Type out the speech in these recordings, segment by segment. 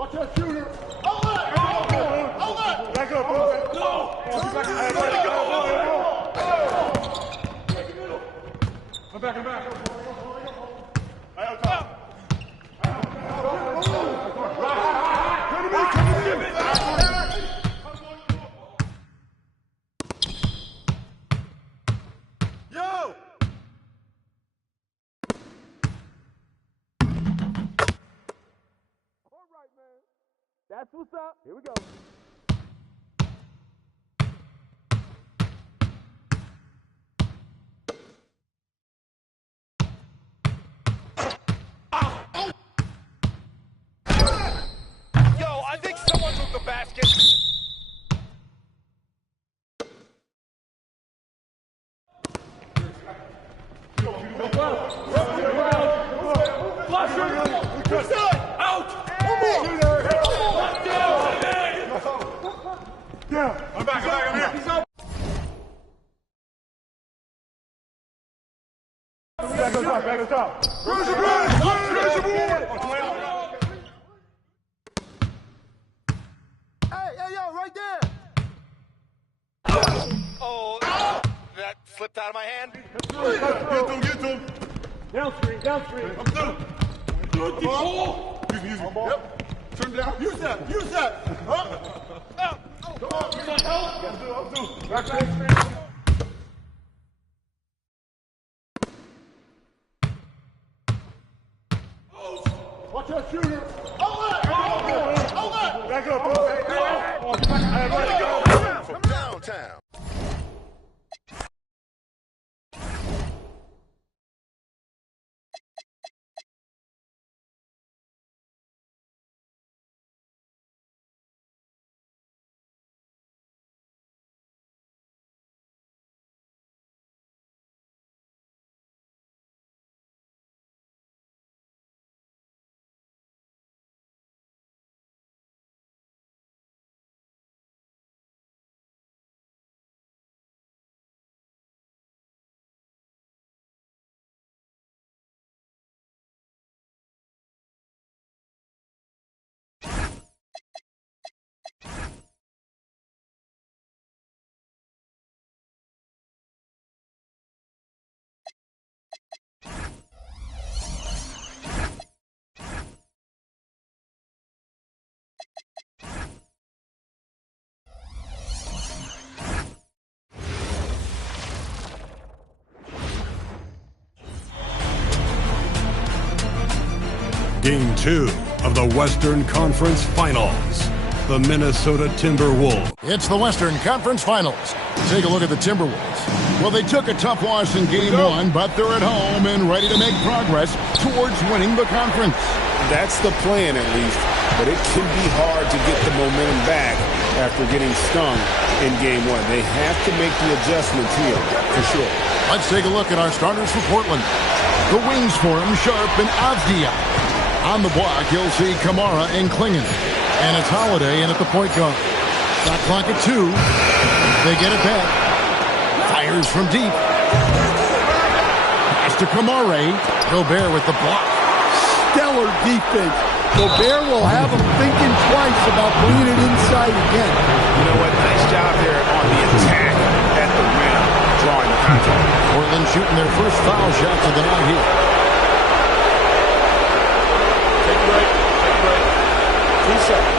Watch that shooter. Outlet! Outlet! Back up. No! I'm back. Right on top. Yo! All right, man. That's what's up. Here we go. Yo, I think someone took the basket. Yeah, I'm back, I'm here. Back on top. Where's your board? Hey, yo, right there. Oh, that slipped out of my hand. Get to him. Downstream. I'm through. Good ball. Use it. Yep. Turn down. Use that. Huh? Come on. You want help? I'm through. Back. Watch that shooter. Outlet! Back up. From downtown. Game 2 of the Western Conference Finals. The Minnesota Timberwolves. It's the Western Conference Finals. Take a look at the Timberwolves. Well, they took a tough loss in Game 1, but they're at home and ready to make progress towards winning the conference. That's the plan, at least. But it can be hard to get the momentum back after getting stung in Game 1. They have to make the adjustments here, for sure. Let's take a look at our starters for Portland. The wings for him, Sharp and Avdia. On the block, you'll see Kamara and Klingen. And it's Holiday in at the point guard. Shot clock at 2. They get it back. Fires from deep. Pass to Kamara. Gobert with the block. Stellar defense. Gobert will have him thinking twice about bringing it inside again. You know what? Nice job there on the attack at the rim, drawing the contact. Portland shooting their first foul shots of the night here. Take a break. 2 seconds.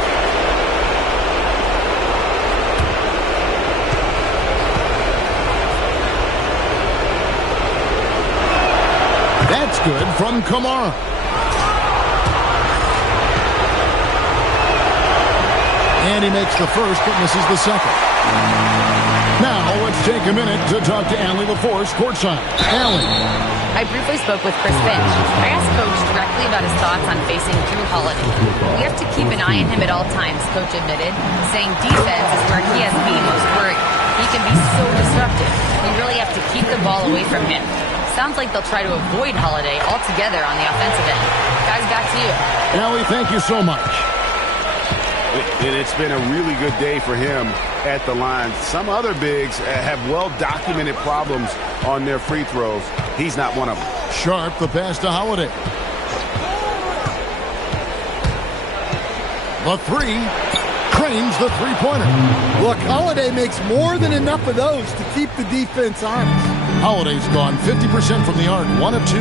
That's good from Kamara. And he makes the first, but misses the second. Now, let's take a minute to talk to Allie LaForce, courtside. Allie. I briefly spoke with Chris Finch. I asked Coach directly about his thoughts on facing Drew Holiday. We have to keep an eye on him at all times, Coach admitted, saying defense is where he has the most worry. He can be so disruptive. We really have to keep the ball away from him. Sounds like they'll try to avoid Holiday altogether on the offensive end. Guys, back to you. Allie, thank you so much. And it's been a really good day for him at the line. Some other bigs have well-documented problems on their free throws. He's not one of them. Sharp, the pass to Holiday. The three. Cranes the three-pointer. Look, Holiday makes more than enough of those to keep the defense honest. Holiday's gone 50% from the arc, 1 of 2.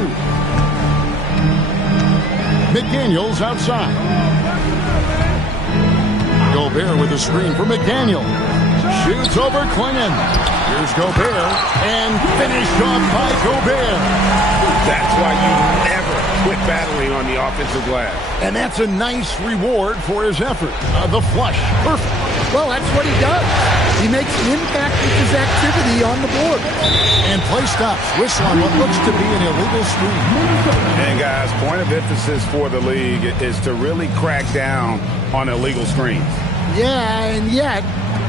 McDaniels outside. Gobert with a screen for McDaniel. Shoots over Klingon. Here's Gobert, and finished off by Gobert. That's why you never quit battling on the offensive glass. And that's a nice reward for his effort. The flush. Perfect. Well, that's what he does. He makes an impact with his activity on the board. And play stops. Whistle on what looks to be an illegal screen. And guys, point of emphasis for the league is to really crack down on illegal screens. Yeah, and yet,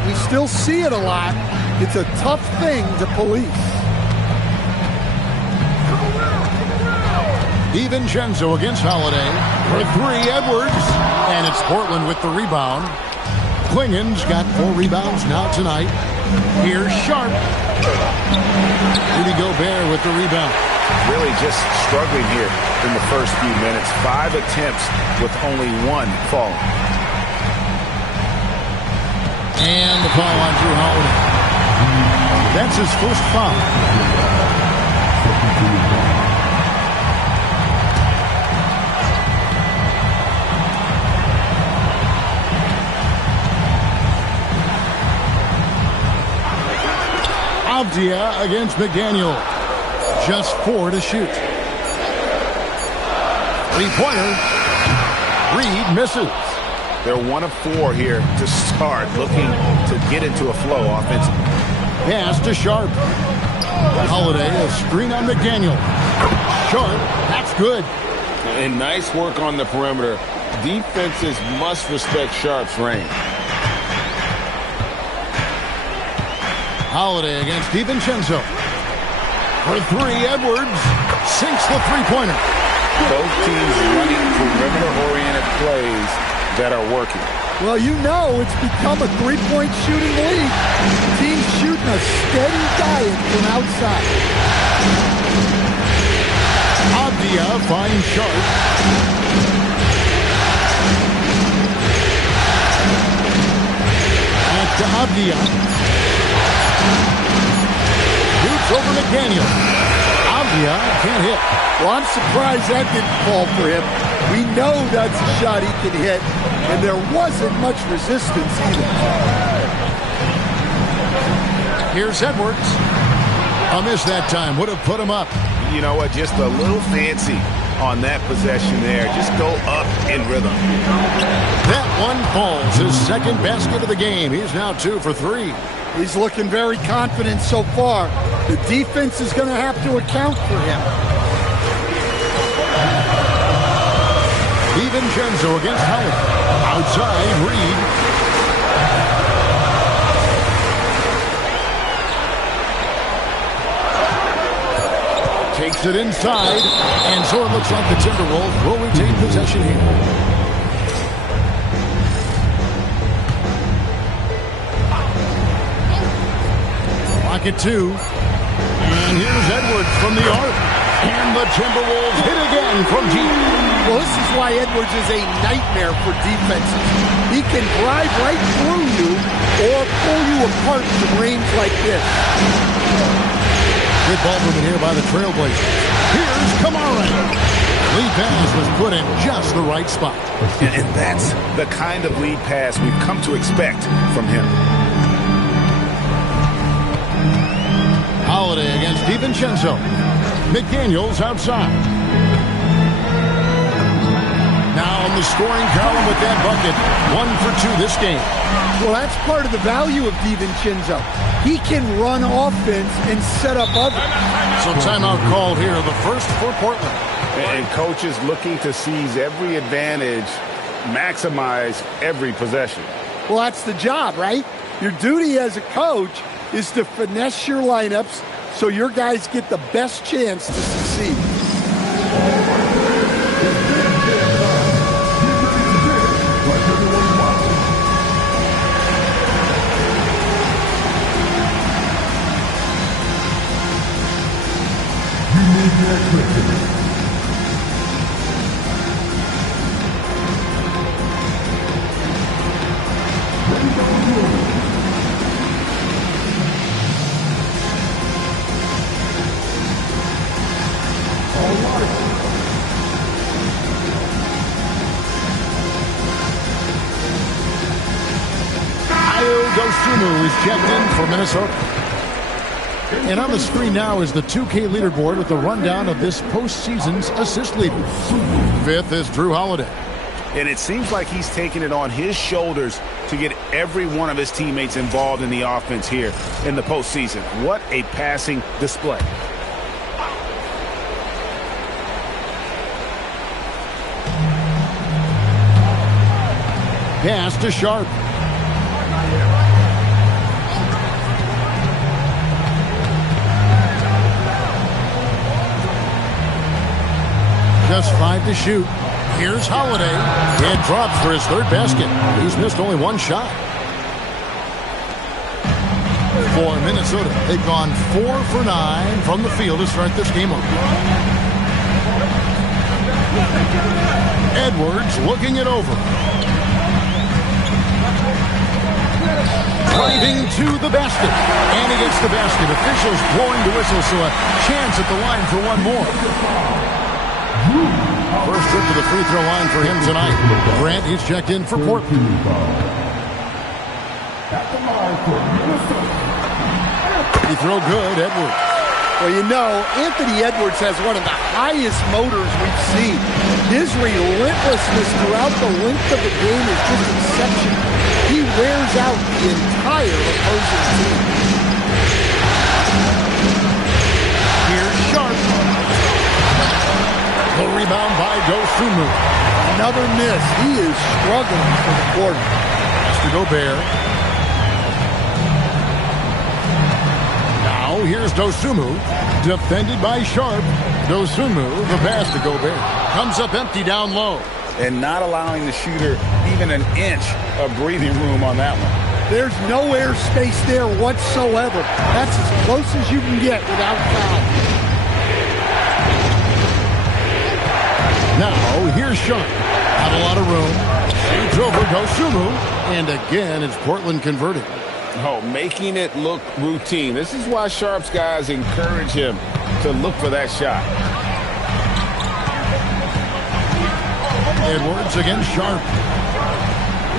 we still see it a lot. It's a tough thing to police. DiVincenzo against Holiday. For 3, Edwards. And it's Portland with the rebound. Klingon's got 4 rebounds now tonight. Here's Sharp. Rudy Gobert with the rebound. Really just struggling here in the first few minutes. 5 attempts with only 1 falling. And the foul on Drew Holiday. That's his first foul. Avdia against McDaniel. Just 4 to shoot. Three-pointer. Reed misses. They're 1 of 4 here to start, looking to get into a flow offensively. Pass to Sharp. Holiday, a screen on McDaniel. Sharp, that's good. And nice work on the perimeter. Defenses must respect Sharp's range. Holiday against DiVincenzo. For 3, Edwards sinks the three-pointer. Both teams running perimeter-oriented plays that are working. Well, you know it's become a three-point shooting league. Teams shooting a steady diet from outside. Avdia finds Sharp. Back to Avdia. Shoots over McDaniel. Avdia can't hit. Well, I'm surprised that didn't fall for him. We know that's a shot he can hit, and there wasn't much resistance either. Here's Edwards. A miss that time. Would have put him up. You know what? Just a little fancy on that possession there. Just go up in rhythm. That one falls. His second basket of the game. He's now 2 for 3. He's looking very confident so far. The defense is going to have to account for him. DiVincenzo against Howard. Outside, Reed. Takes it inside, and so it looks like the Timberwolves will retain possession here. Clock at 2. And here's Edwards from the arc. And the Timberwolves hit again from deep. Well, this is why Edwards is a nightmare for defenses. He can drive right through you or pull you apart from range like this. Good ball movement here by the Trailblazers. Here's Kamara. Lead pass was put in just the right spot. And that's the kind of lead pass we've come to expect from him. Holiday against DiVincenzo. McDaniels outside. Now in the scoring column with that bucket. 1 for 2 this game. Well, that's part of the value of DiVincenzo. He can run offense and set up others. So timeout called here, the first for Portland. And coaches looking to seize every advantage, maximize every possession. Well, that's the job, right? Your duty as a coach is to finesse your lineups so your guys get the best chance to succeed. Dosunmu is checked in for Minnesota. And on the screen now is the 2K leaderboard with the rundown of this postseason's assist leaders. 5th is Drew Holiday. And it seems like he's taking it on his shoulders to get every one of his teammates involved in the offense here in the postseason. What a passing display. Pass to Sharp. Just 5 to shoot. Here's Holiday. It drops for his 3rd basket. He's missed only 1 shot. For Minnesota, they've gone 4 for 9 from the field to start this game off. Edwards looking it over. Driving to the basket. And he gets the basket. Officials blowing the whistle, so a chance at the line for one more. First trip to the free throw line for him tonight. Grant, he's checked in for Portland. He throw good, Edwards. Well, you know, Anthony Edwards has one of the highest motors we've seen. His relentlessness throughout the length of the game is just exceptional. He wears out the entire opposing team. Here's Sharp. The rebound by Dosunmu. Another miss. He is struggling for the quarter. Has to Gobert. Now here's Dosunmu. Defended by Sharp. Dosunmu, the pass to Gobert. Comes up empty down low. And not allowing the shooter even an inch of breathing room on that one. There's no air space there whatsoever. That's as close as you can get without foul. Now, here's Sharp. Not a lot of room. Shoots over Dosunmu. And again, it's Portland converting. Oh, making it look routine. This is why Sharp's guys encourage him to look for that shot. Edwards against Sharp.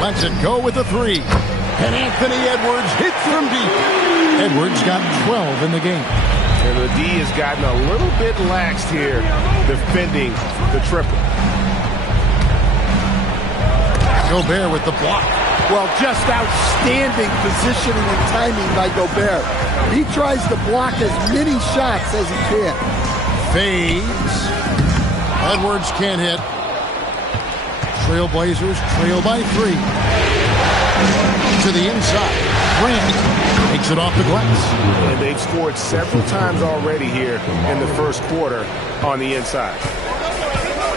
Lets it go with a 3. And Anthony Edwards hits from deep. Edwards got 12 in the game. And the D has gotten a little bit laxed here defending the triple. Gobert with the block. Well, just outstanding positioning and timing by Gobert. He tries to block as many shots as he can. Fades. Edwards can't hit. Trailblazers trail by 3. To the inside. Grant takes it off the glass. And they've scored several times already here in the first quarter on the inside.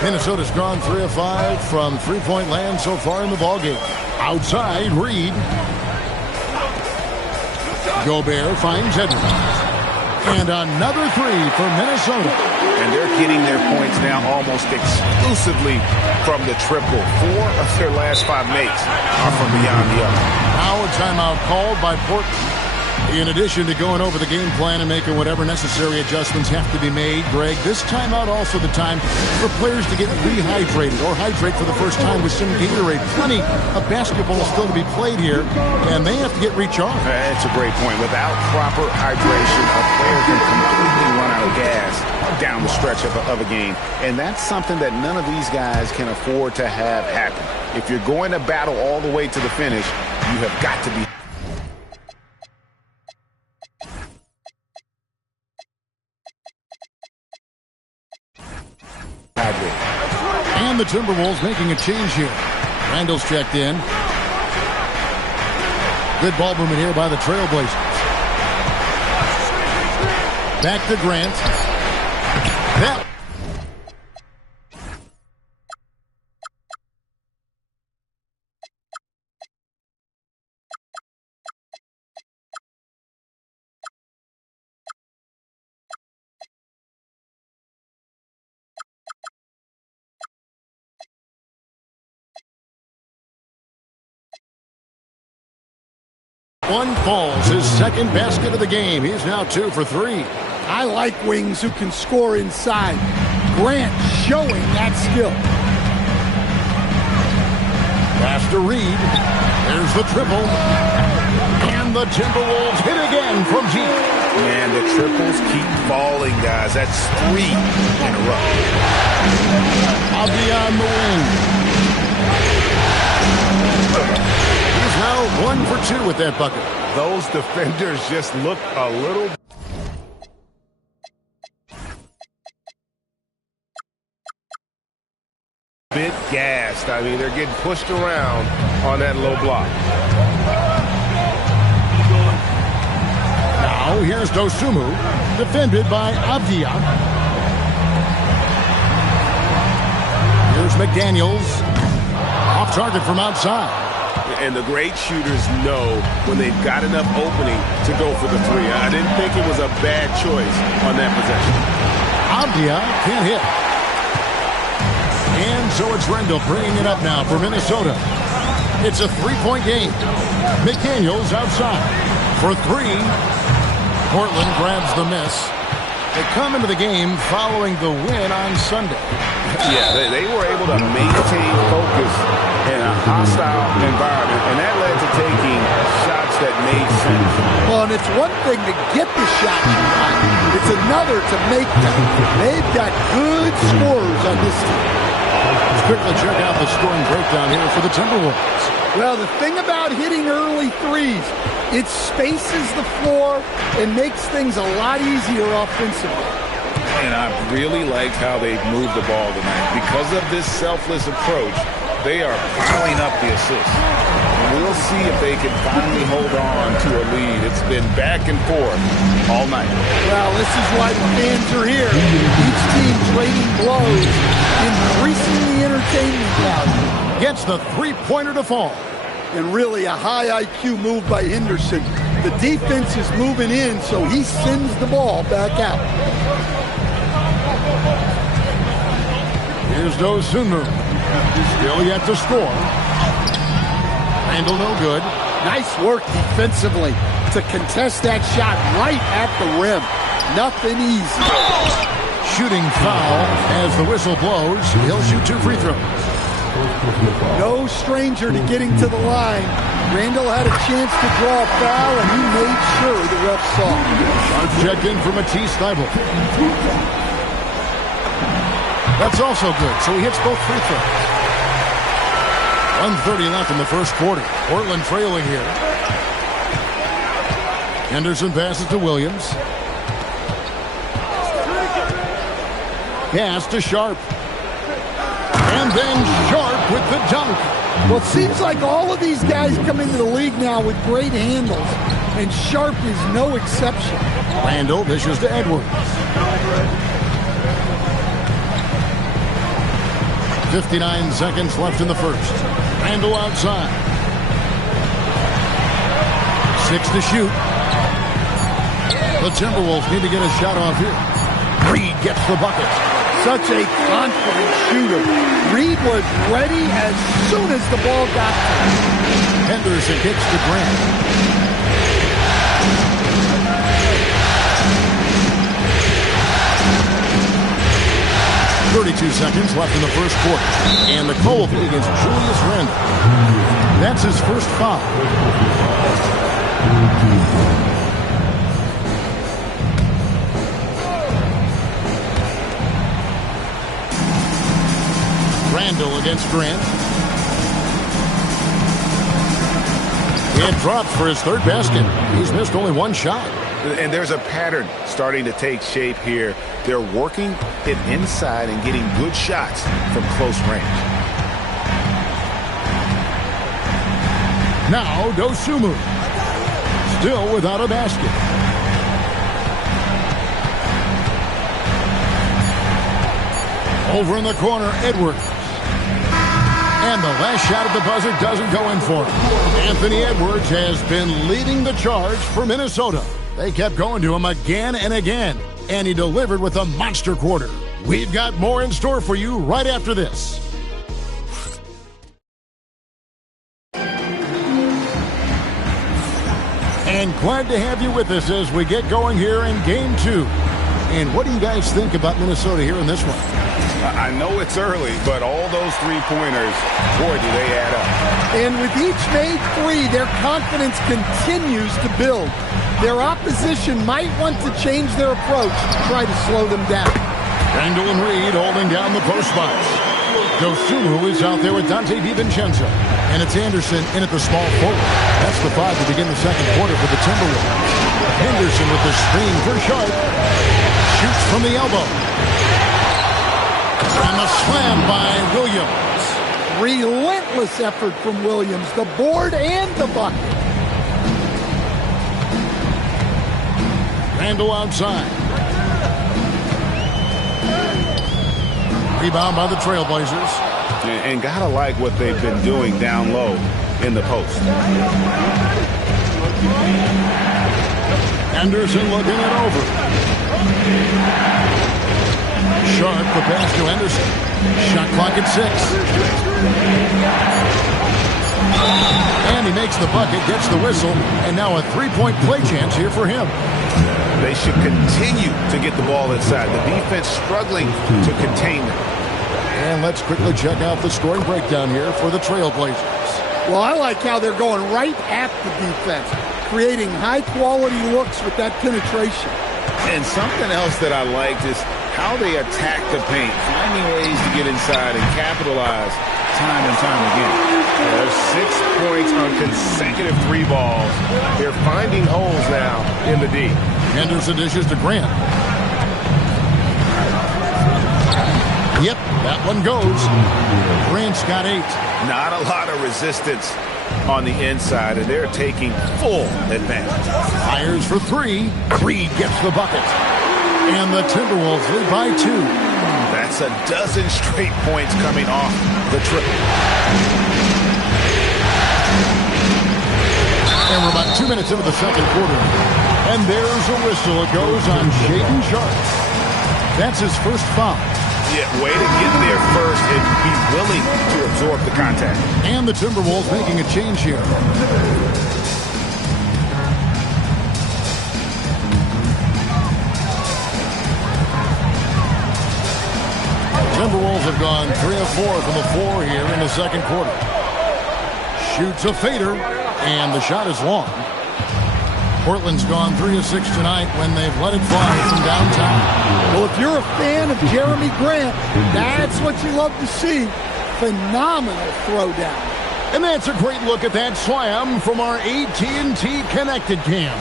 Minnesota's gone 3 of 5 from three-point land so far in the ballgame. Outside, Reed. Gobert finds Edwards. And another 3 for Minnesota. And they're getting their points now almost exclusively from the triple. 4 of their last 5 makes are from beyond the arc. Now a timeout called by Portland. In addition to going over the game plan and making whatever necessary adjustments have to be made, Greg, this timeout also the time for players to get rehydrated or hydrate for the first time with some Gatorade. Plenty of basketball still to be played here, and they have to get recharged. That's a great point. Without proper hydration, a player can completely run out of gas down the stretch of a game. And that's something that none of these guys can afford to have happen. If you're going to battle all the way to the finish, you have got to be and the Timberwolves making a change here. Randall's checked in. Good ball movement here by the Trailblazers. Back to Grant. That. One falls, his second basket of the game. He's now 2 for 3. I like wings who can score inside. Grant showing that skill. Pass to Reed. Here's the triple. And the Timberwolves hit again from deep. Man, the triples keep falling, guys. That's 3 in a row. I'll be on the wing. He's now 1 for 2 with that bucket. Those defenders just look a little bit gassed. I mean, they're getting pushed around on that low block. Now here's Dosunmu, defended by Avdia. Here's McDaniels, off target from outside. And the great shooters know when they've got enough opening to go for the 3. I didn't think it was a bad choice on that possession. Avdia can't hit. And so it's Rendell bringing it up now for Minnesota. It's a 3-point game. McDaniels outside for 3. Portland grabs the miss. They come into the game following the win on Sunday. Yeah, they were able to maintain focus in a hostile environment, and that led to taking shots that made sense. Well, and it's one thing to get the shot you want. It's another to make them. They've got good scorers on this team. Let's quickly check out the scoring breakdown here for the Timberwolves. Well, the thing about hitting early threes, it spaces the floor and makes things a lot easier offensively. And I really liked how they've moved the ball tonight. Because of this selfless approach, they are piling up the assists. We'll see if they can finally hold on to a lead. It's been back and forth all night. Well, this is why the fans are here. Each team trading blows, increasing the entertainment value. Gets the 3-pointer to fall. And really a high IQ move by Henderson. The defense is moving in, so he sends the ball back out. Here's Dosunmu. Still yet to score. Handle no good. Nice work defensively to contest that shot right at the rim. Nothing easy. Shooting foul as the whistle blows. He'll shoot 2 free throws. No stranger to getting to the line. Randall had a chance to draw a foul, and he made sure the ref saw. Sharp check in for Matisse Thybulle. That's also good, so he hits both free throws. 1:30 left in the first quarter. Portland trailing here. Henderson passes to Williams. Pass to Sharp. And then Sharp with the dunk. Well, it seems like all of these guys come into the league now with great handles, and Sharp is no exception. Randall dishes to Edwards. 59 seconds left in the first. Randall outside. 6 to shoot. The Timberwolves need to get a shot off here. Reed gets the bucket. Such a confident shooter. Reed was ready as soon as the ball got to him. Henderson kicks to Grant. .32 seconds left in the first quarter. And the call against Julius Randle. That's his first foul. Randall against Grant. And dropped for his 3rd basket. He's missed only 1 shot. And there's a pattern starting to take shape here. They're working it inside and getting good shots from close range. Now Dosunmu. Still without a basket. Over in the corner, Edwards. And the last shot at the buzzer doesn't go in for him. Anthony Edwards has been leading the charge for Minnesota. They kept going to him again and again, and he delivered with a monster quarter. We've got more in store for you right after this. And glad to have you with us as we get going here in Game 2. And what do you guys think about Minnesota here in this one? I know it's early, but all those three-pointers, boy, do they add up. And with each made three, their confidence continues to build. Their opposition might want to change their approach to try to slow them down. Randall and Reed holding down the post spots. Dosunmu is out there with Dante DiVincenzo. And it's Anderson in at the small forward. That's the 5 to begin the second quarter for the Timberwolves. Henderson with the screen for Sharp. Shoots from the elbow. And the slam by Williams. Relentless effort from Williams. The board and the bucket. Randall outside. Rebound by the Trailblazers. And gotta like what they've been doing down low in the post. Anderson looking it over. Sharp, the pass to Anderson. Shot clock at 6. And he makes the bucket, gets the whistle, and now a three-point play chance here for him. They should continue to get the ball inside. The defense struggling to contain them. And let's quickly check out the scoring breakdown here for the Trailblazers. Well, I like how they're going right at the defense, creating high-quality looks with that penetration. And something else that I liked is how they attack the paint, finding ways to get inside and capitalize time and time again. There's 6 points on consecutive three balls. They're finding holes now in the D. Henderson dishes to Grant. Yep, that one goes. Grant's got 8. Not a lot of resistance on the inside, and they're taking full advantage. Fires for 3. Reed gets the bucket. And the Timberwolves lead by 2. That's a dozen straight points coming off the triple. And we're about 2 minutes into the second quarter. And there's a whistle. It goes on Shaedon Sharp. That's his first foul. Yeah, way to get there first and be willing to absorb the contact. And the Timberwolves making a change here. Timberwolves have gone 3 of 4 from the floor here in the second quarter. Shoots a fader, and the shot is long. Portland's gone 3 of 6 tonight when they've let it fly from downtown. Well, if you're a fan of Jeremy Grant, that's what you love to see. Phenomenal throwdown. And that's a great look at that slam from our AT&T Connected Cam.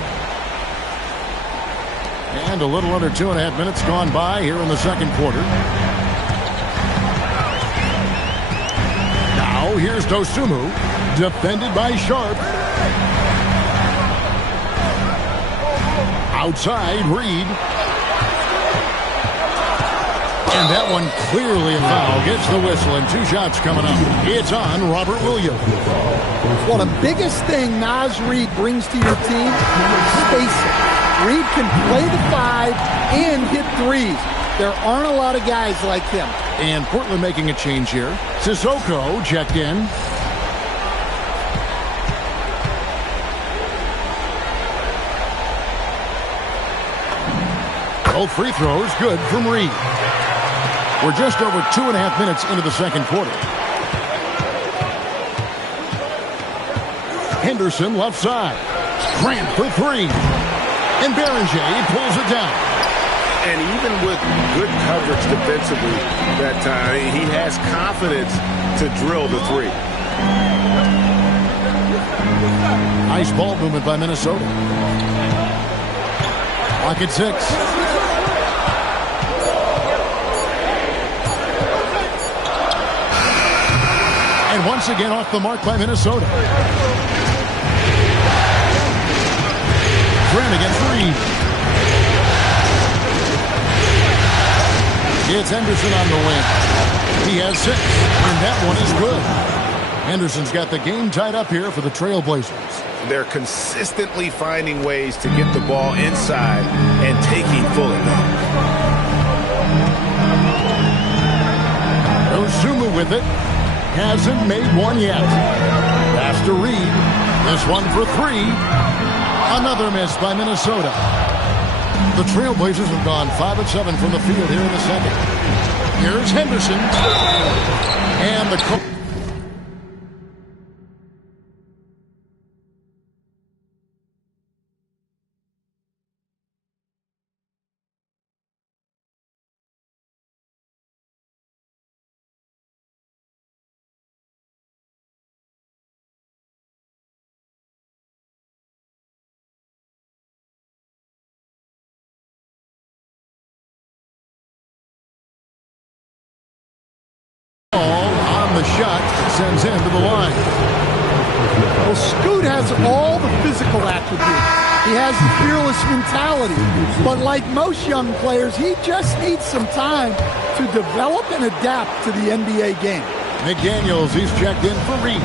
And a little under 2.5 minutes gone by here in the second quarter. Now here's Dosunmu, defended by Sharp. Outside, Reed. And that one clearly a foul. Gets the whistle, and 2 shots coming up. It's on Robert Williams. Well, the biggest thing Naz Reid brings to your team is spacing. Reed can play the 5 and hit threes. There aren't a lot of guys like him. And Portland making a change here. Sissoko checked in. Both free throws good from Reed. We're just over 2.5 minutes into the second quarter. Henderson left side. Grant for 3. And Berenger pulls it down. And even with good coverage defensively that time, he has confidence to drill the 3. Nice ball movement by Minnesota. Clock at 6. And once again off the mark by Minnesota. Grant against Reed. It's Henderson on the wing. He has 6, and that one is good. Henderson's got the game tied up here for the Trailblazers. They're consistently finding ways to get the ball inside and taking full advantage. Dosunmu with it. Hasn't made one yet. Pass to Reed. This one for 3. Another miss by Minnesota. The Trailblazers have gone 5 of 7 from the field here in the second. Here's Henderson. And the call. On the shot, sends him to the line. Well, Scoot has all the physical attributes. He has the fearless mentality. But like most young players, he just needs some time to develop and adapt to the NBA game. McDaniels, he's checked in for Reed.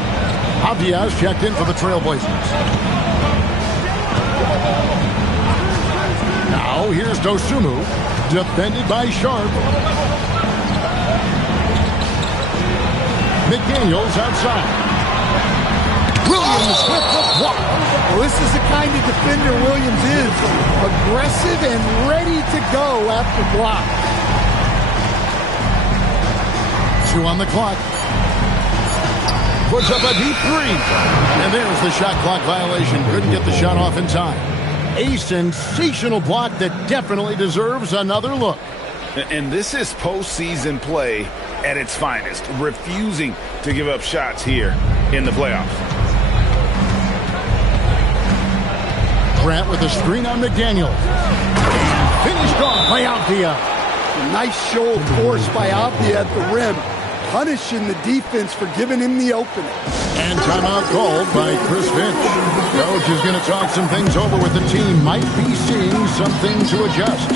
Abdias checked in for the Trailblazers. Now here's Dosunmu, defended by Sharp. McDaniels outside. Williams with the block. Well, this is the kind of defender Williams is. Aggressive and ready to go after blocks. 2 on the clock. Puts up a deep 3. And there's the shot clock violation. Couldn't get the shot off in time. A sensational block that definitely deserves another look. And this is postseason play at its finest, refusing to give up shots here in the playoffs. Grant with a screen on McDaniel. Finished off by Avdia. Nice show of force by Avdia at the rim, punishing the defense for giving him the opening. And timeout called by Chris Finch. Coach is going to talk some things over with the team. Might be seeing something to adjust.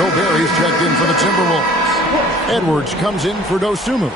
Gobert is checked in for the Timberwolves. Edwards comes in for Dosunmu.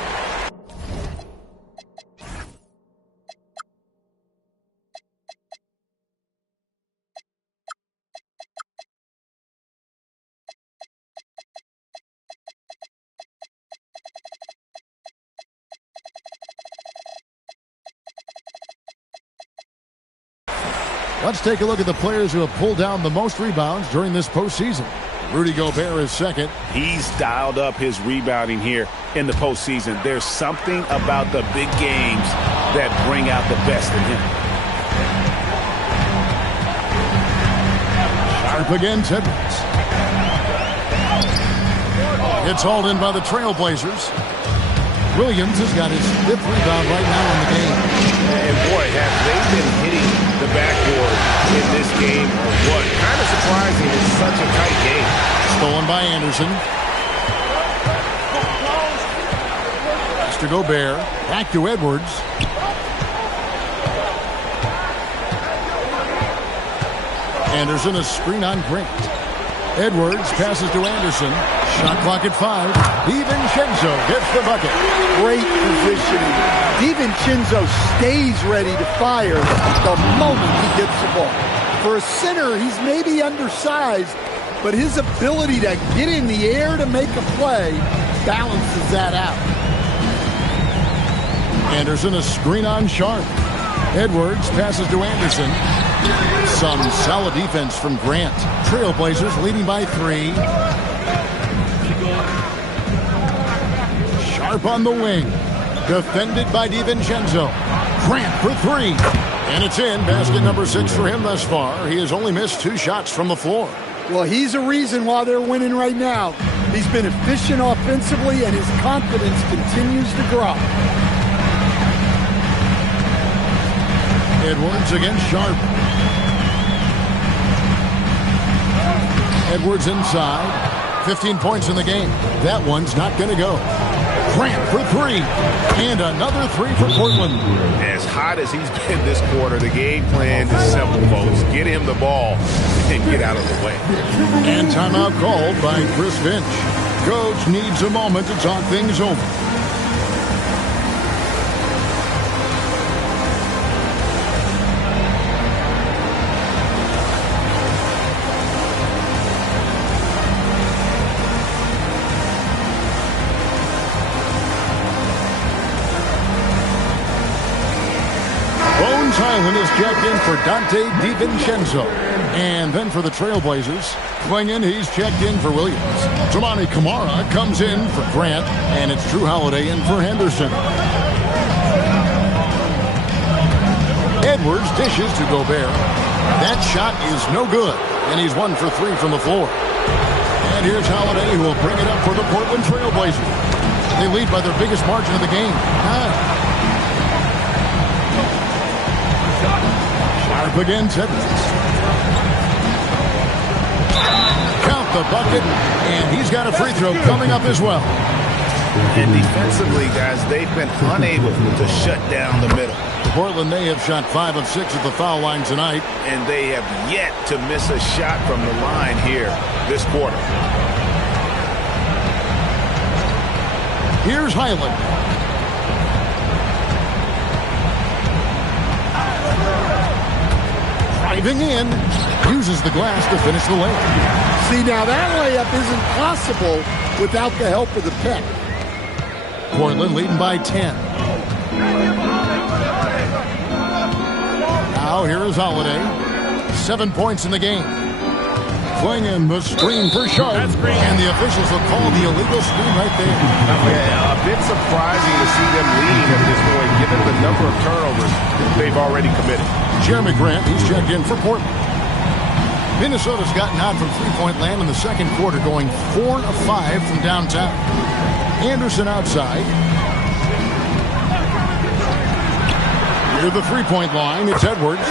Let's take a look at the players who have pulled down the most rebounds during this postseason. Rudy Gobert is second. He's dialed up his rebounding here in the postseason. There's something about the big games that bring out the best in him. Sharp against Edwards. It's hauled in by the Trailblazers. Williams has got his 5th rebound right now in the game. And boy, have they been hitting the backboard in this game or what? Kind of surprising. It's such a tight game. Stolen by Anderson. Pass to Gobert. Back to Edwards. Anderson, a screen on Grant. Edwards passes to Anderson. Shot clock at 5. DiVincenzo gets the bucket. Great positioning. DiVincenzo stays ready to fire the moment he gets the ball. For a center, he's maybe undersized, but his ability to get in the air to make a play balances that out. Anderson, a screen on Sharp. Edwards passes to Anderson. Some solid defense from Grant. Trailblazers leading by 3. Sharp on the wing. Defended by DiVincenzo. Grant for 3. And it's in. Basket number 6 for him thus far. He has only missed 2 shots from the floor. Well, he's a reason why they're winning right now. He's been efficient offensively, and his confidence continues to grow. Edwards against Sharp. Edwards inside. 15 points in the game. That one's not going to go. Grant for 3. And another 3 for Portland. As hot as he's been this quarter, the game plan is simple, folks. Get him the ball and get out of the way. And timeout called by Chris Finch. Coach needs a moment to talk things over. Highland is checked in for Dante DiVincenzo. And then for the Trailblazers, Klingon, he's checked in for Williams. Toumani Camara comes in for Grant, and it's Drew Holiday in for Henderson. Edwards dishes to Gobert. That shot is no good, and he's 1 for 3 from the floor. And here's Holiday, who will bring it up for the Portland Trailblazers. They lead by their biggest margin of the game. Sharp against Edwards. Count the bucket, and he's got a free throw coming up as well. And defensively, guys, they've been unable to shut down the middle. Portland, they have shot 5 of 6 at the foul line tonight. And they have yet to miss a shot from the line here this quarter. Here's Highland. Driving in, uses the glass to finish the layup. See, now that layup isn't possible without the help of the pick. Portland leading by 10. Now here is Holiday. 7 points in the game. Klingon the screen for Sharp. And the officials will call the illegal screen right there. Yeah, a bit surprising to see them leading at this point, given the number of turnovers they've already committed. Jeremy Grant, he's checked in for Portland. Minnesota's gotten out from three-point land in the second quarter, going 4 of 5 from downtown. Anderson outside. Near the three-point line, it's Edwards.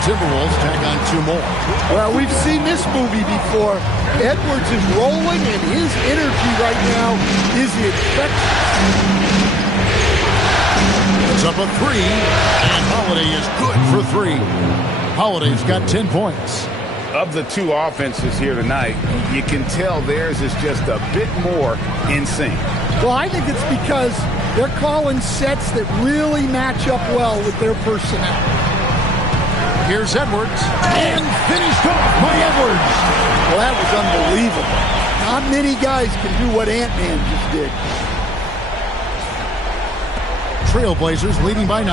Timberwolves tack on 2 more. Well, we've seen this movie before. Edwards is rolling, and his energy right now is the infectious. It's up a 3, and Holiday is good for 3. Holiday's got 10 points. Of the 2 offenses here tonight, you can tell theirs is just a bit more in sync. Well, I think it's because they're calling sets that really match up well with their personnel. Here's Edwards, and finished off by Edwards. Well, that was unbelievable. Not many guys can do what Ant-Man just did. Trailblazers leading by 9.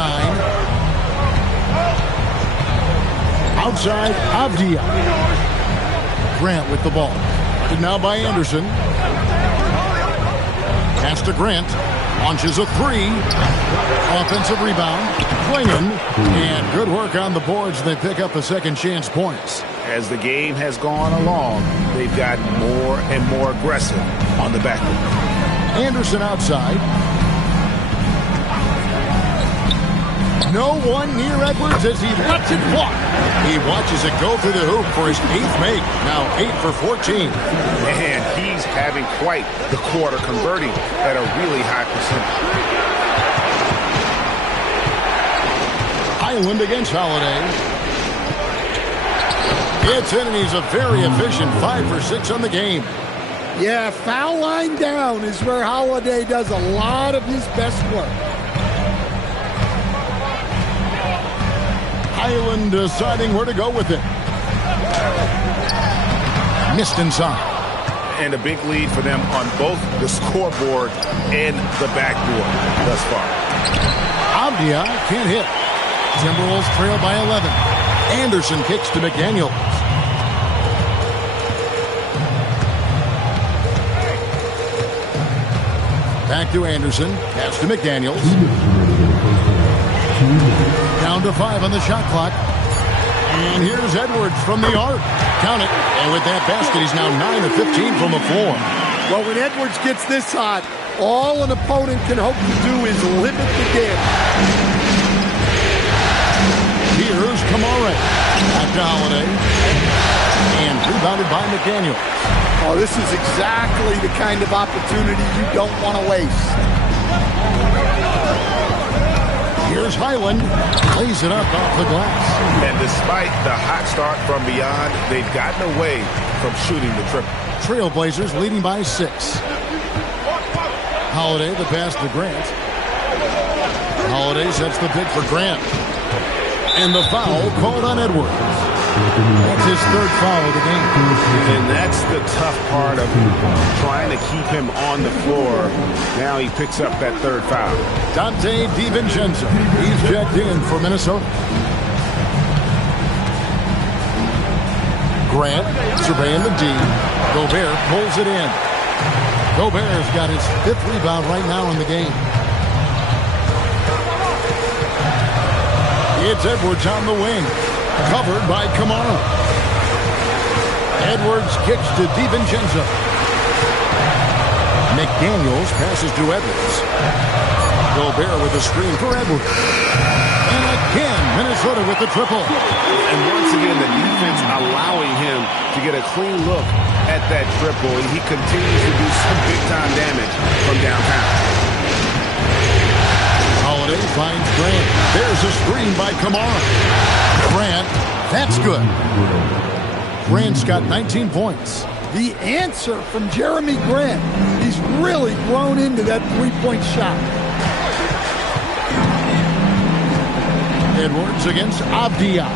Outside, Avdia. Grant with the ball. And now by Anderson. Pass to Grant. Launches a 3. Offensive rebound. Klingon. And good work on the boards. They pick up a second chance points. As the game has gone along, they've gotten more and more aggressive on the backcourt. Anderson outside. No one near Edwards as he lets it fly. He watches it go through the hoop for his 8th make. Now 8 for 14. And he's having quite the quarter, converting at a really high percentage. Highland against Holiday. It's in, and he's a very efficient 5 for 6 on the game. Yeah, foul line down is where Holiday does a lot of his best work. Highland deciding where to go with it. Missed inside. And a big lead for them on both the scoreboard and the backboard thus far. Avdia can't hit. Timberwolves trail by 11. Anderson kicks to McDaniels. Back to Anderson. Pass to McDaniels. Down to 5 on the shot clock. And here's Edwards from the arc. Count it. And with that basket, he's now 9 of 15 from the floor. Well, when Edwards gets this hot, all an opponent can hope to do is limit the damage. Here's Camara. Back to Holiday. And rebounded by McDaniels. Oh, this is exactly the kind of opportunity you don't want to waste. Here's Highland. Lays it up off the glass. And despite the hot start from beyond, they've gotten away from shooting the triple. Trailblazers leading by 6. Holiday, the pass to Grant. Holiday sets the pick for Grant. And the foul called on Edwards. That's his third foul of the game. And that's the tough part of trying to keep him on the floor. Now he picks up that third foul. Dante DiVincenzo. He's checked in for Minnesota. Grant surveying the D. Gobert pulls it in. Gobert's got his 5th rebound right now in the game. It's Edwards on the wing. Covered by Kamara. Edwards kicks to DiVincenzo. McDaniels passes to Edwards. Gobert with a screen for Edwards. And again, Minnesota with the triple. And once again, the defense allowing him to get a clean look at that triple. And he continues to do some big-time damage from downtown. Holiday finds Grant. There's a screen by Kamara. Grant, that's good. Grant's got 19 points. The answer from Jeremy Grant. He's really grown into that three-point shot. Edwards against Avdia.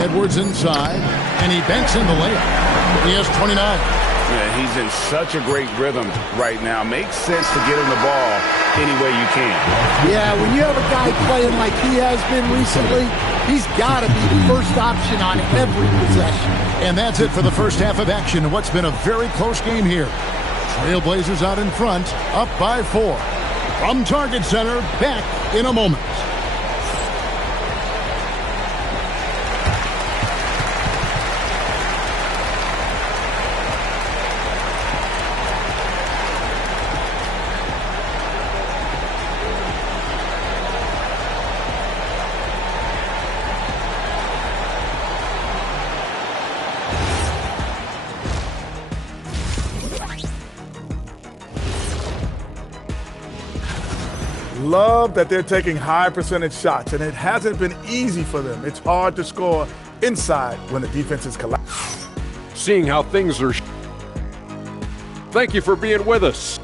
Edwards inside, and he banks in the layup. He has 29. Yeah, he's in such a great rhythm right now. Makes sense to get him the ball any way you can. Yeah, when you have a guy playing like he has been recently, he's got to be the first option on every possession. And that's it for the first half of action in what's been a very close game here. Trailblazers out in front, up by 4. From Target Center, back in a moment. Love that they're taking high percentage shots, and it hasn't been easy for them. It's hard to score inside when the defense is collapsed. Seeing how things are. Thank you for being with us.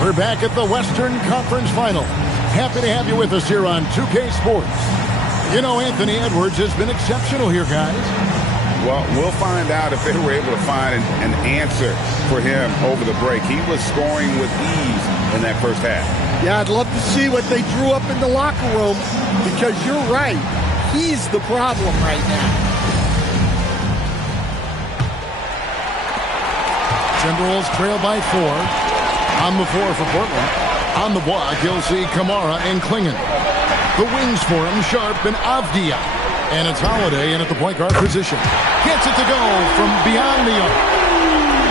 We're back at the Western Conference Final. Happy to have you with us here on 2K Sports. You know, Anthony Edwards has been exceptional here, guys. Well, we'll find out if they were able to find an answer for him over the break. He was scoring with ease in that first half. Yeah, I'd love to see what they drew up in the locker room, because you're right. He's the problem right now. Timberwolves trail by 4. On the floor for Portland. On the block, you'll see Kamara and Klingon. The wings for him, Sharp and Avdia. And it's Holiday in at the point guard position. Gets it to go from beyond the arc.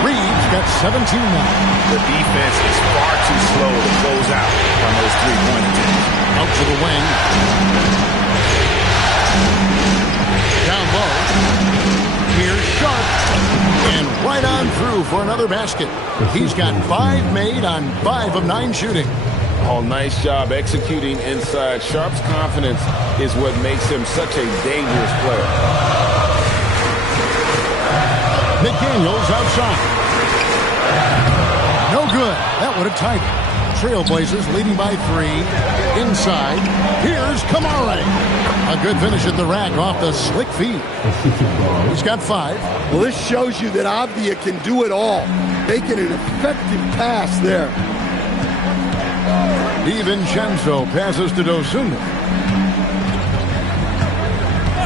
Reed's got 17 now. The defense is far too slow to close out on those three-point attempts. Out to the wing. Down low. Here's Sharp. And right on through for another basket. He's got 5 made on 5 of 9 shooting. Oh, nice job executing inside. Sharp's confidence is what makes him such a dangerous player. McDaniels outside. No good. That would have tied it. Trailblazers leading by 3. Inside. Here's Kamara. A good finish at the rack off the slick feed. He's got 5. Well, this shows you that Avdia can do it all. Making an effective pass there. DiVincenzo passes to Dosunmu.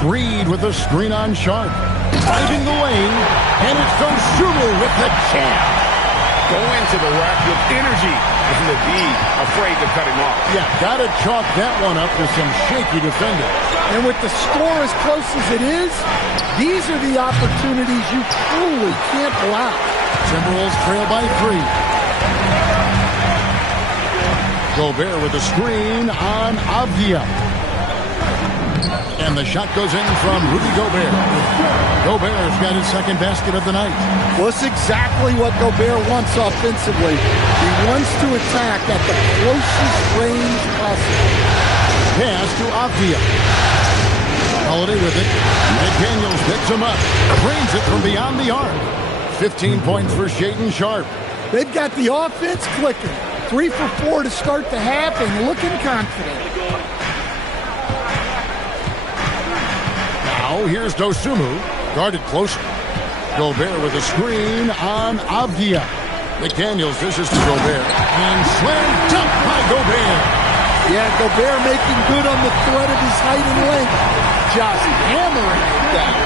Reed with the screen on Sharp. Finding the lane, and it's Dosunmu with the jam. Go into the rack with energy, and the D afraid to cut him off. Yeah, got to chalk that one up to some shaky defending. And with the score as close as it is, these are the opportunities you truly can't allow. Timberwolves trail by 3. Gobert with a screen on Avdia. And the shot goes in from Rudy Gobert. Gobert's got his second basket of the night. Well, it's exactly what Gobert wants offensively. He wants to attack at the closest range possible. Pass to Avdia. Holiday with it. McDaniels picks him up. Drains it from beyond the arc. 15 points for Shaedon Sharpe. They've got the offense clicking. 3 for 4 to start the half and looking confident. Now here's Dosunmu, guarded closer. Gobert with a screen on Avdia. McDaniels dishes to Gobert. And slam dunk by Gobert. Yeah, Gobert making good on the threat of his height and length. Just hammering it down.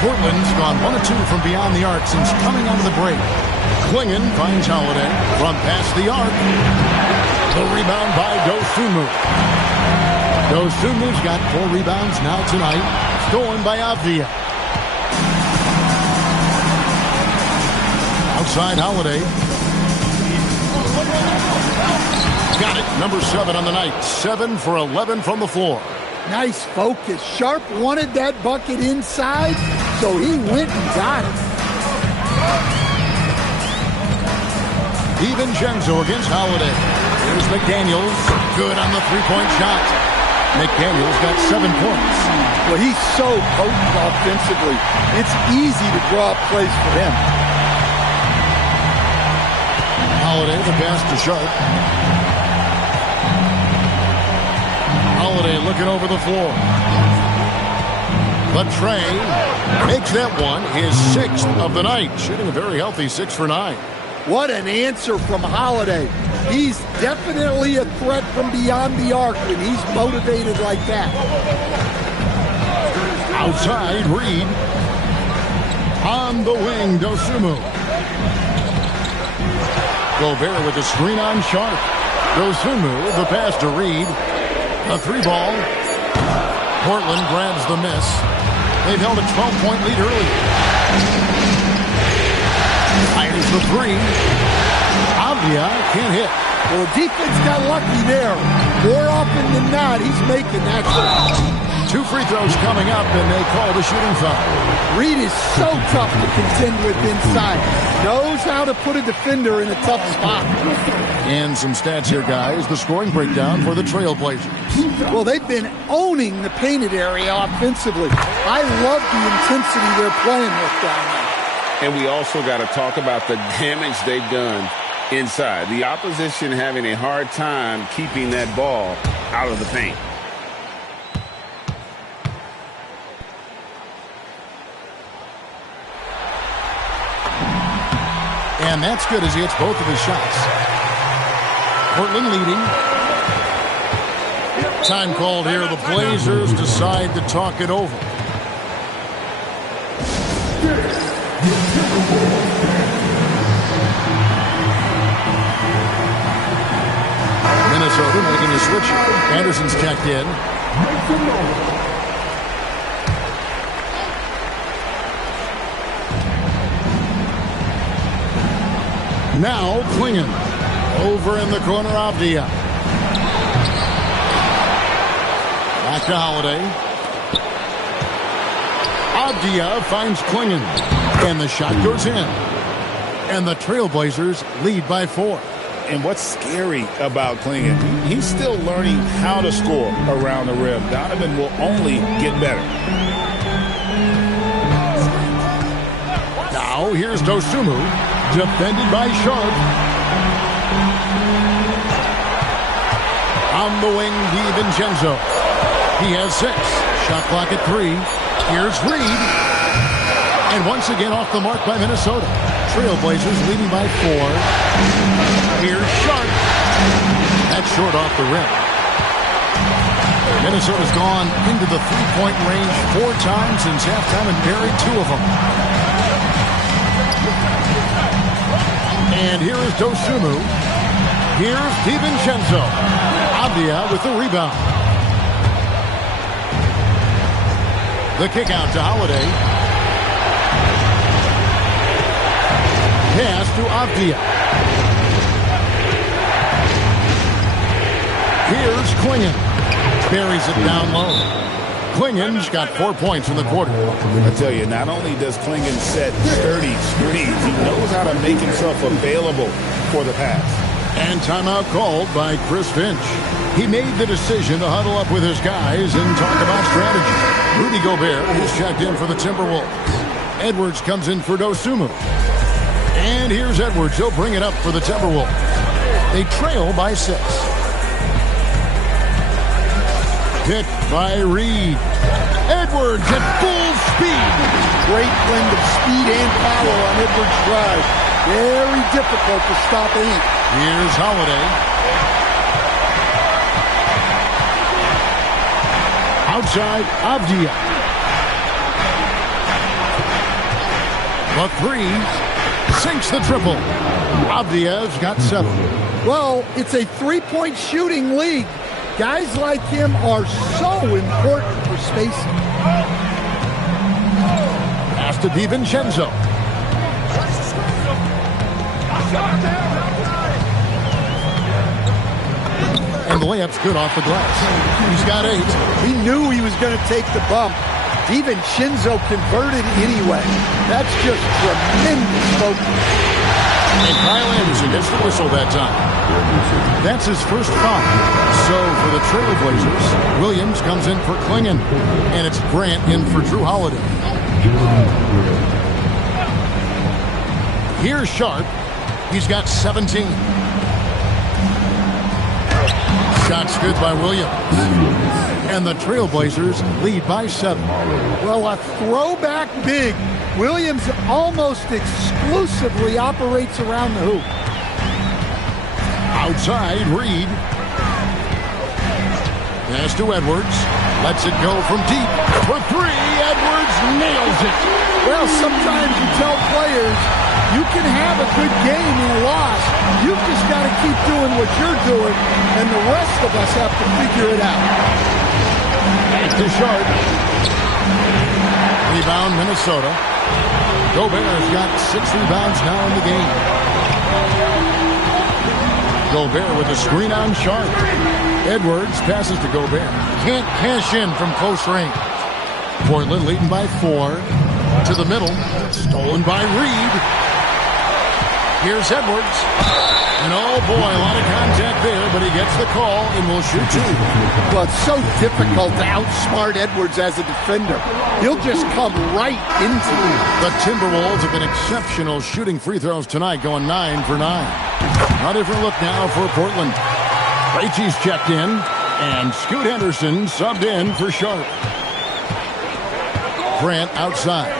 Portland's gone 1 of 2 from beyond the arc since coming out of the break. Klingon finds Holiday from past the arc. The rebound by Dosunmu. Dosunmu's got 4 rebounds now tonight. Stolen by Avdia. Outside Holiday. Got it. Number 7 on the night. 7 for 11 from the floor. Nice focus. Sharpe wanted that bucket inside, so he went and got it. DiVincenzo against Holiday. Here's McDaniels. Good on the three-point shot. McDaniels got 7 points. Well, he's so potent offensively. It's easy to draw up plays for him. Holiday, the pass to Sharpe. Holiday looking over the floor. But Trey makes that one his 6th of the night, shooting a very healthy 6 for 9. What an answer from Holiday. He's definitely a threat from beyond the arc when he's motivated like that. Outside, Reed. On the wing, Dosunmu. Gobert with the screen on Sharpe. Dosunmu, the pass to Reed. A 3-ball. Portland grabs the miss. They've held a 12-point lead early. Fires the 3. Avdia can't hit. Well, defense got lucky there. More often than not, he's making that shot. 2 free throws coming up, and they call the shooting foul. Reed is so tough to contend with inside. Knows how to put a defender in a tough spot. And some stats here, guys. The scoring breakdown for the Trailblazers. Well, they've been owning the painted area offensively. I love the intensity they're playing with down there. And we also got to talk about the damage they've done inside. The opposition having a hard time keeping that ball out of the paint. And that's good as he hits both of his shots. Portland leading. Time called here. The Blazers decide to talk it over. Minnesota making a switch. Anderson's checked in. Now Klingon over in the corner. Avdia. Back to Holiday. Avdia finds Klingon. And the shot goes in. And the Trailblazers lead by 4. And what's scary about Klingon, he's still learning how to score around the rim. Donovan will only get better. Now here's Dosunmu, defended by Sharpe. On the wing, DiVincenzo. He has 6. Shot clock at 3. Here's Reed. And once again off the mark by Minnesota. Trailblazers leading by 4. Here's Sharpe. That's short off the rim. Minnesota's gone into the three-point range 4 times since halftime and buried 2 of them. And here is Dosunmu. Here's DiVincenzo. Avdia with the rebound. The kick out to Holiday. Pass to Avdia. Here's Klingon. buries it down low. Klingen's got 4 points in the quarter. I tell you, not only does Klingen set sturdy screens, he knows how to make himself available for the pass. And timeout called by Chris Finch. He made the decision to huddle up with his guys and talk about strategy. Rudy Gobert is checked in for the Timberwolves. Edwards comes in for Dosunmu. And here's Edwards. He'll bring it up for the Timberwolves. They trail by 6. Picked by Reed. Edwards at full speed. Great blend of speed and power on Edwards' drive. Very difficult to stop Ant. Here's Holiday. Outside, Avdia. The 3 sinks the triple. Avdia's got 7. Well, it's a three-point shooting league. Guys like him are so important for spacing. Pass to DiVincenzo. And the layup's good off the glass. He's got 8. He knew he was going to take the bump. DiVincenzo converted anyway. That's just tremendous focus. And Kyle Anderson gets the whistle that time. That's his first foul. So for the Trailblazers, Williams comes in for Klingen. And it's Grant in for Drew Holiday. Here's Sharp. He's got 17. Shots good by Williams. And the Trailblazers lead by 7. Well, a throwback big. Williams almost exclusively operates around the hoop. Outside, Reed. Pass to Edwards. Lets it go from deep. For 3, Edwards nails it. Well, sometimes you tell players, you can have a good game in a loss. You've just got to keep doing what you're doing, and the rest of us have to figure it out. Back to Sharp. Rebound, Minnesota. Gobert's got 6 rebounds now in the game. Gobert with a screen on Sharp. Edwards passes to Gobert. Can't cash in from close range. Portland leading by 4. To the middle. Stolen by Reed. Here's Edwards. And oh boy, a lot of contact there, but he gets the call and will shoot 2. Well, it's so difficult to outsmart Edwards as a defender. He'll just come right into you. The Timberwolves have been exceptional shooting free throws tonight, going 9 for 9. A different look now for Portland. Krejci's checked in, and Scoot Henderson subbed in for Sharp. Grant outside.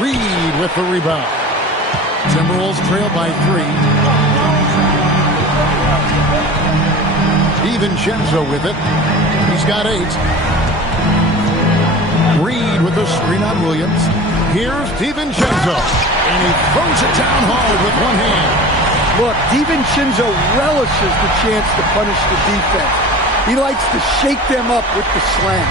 Reed with the rebound. Timberwolves trail by 3. DiVincenzo with it. He's got 8. Reed with the screen on Williams. Here's DiVincenzo. And he throws it down hard with one hand. Look, DiVincenzo relishes the chance to punish the defense. He likes to shake them up with the slam.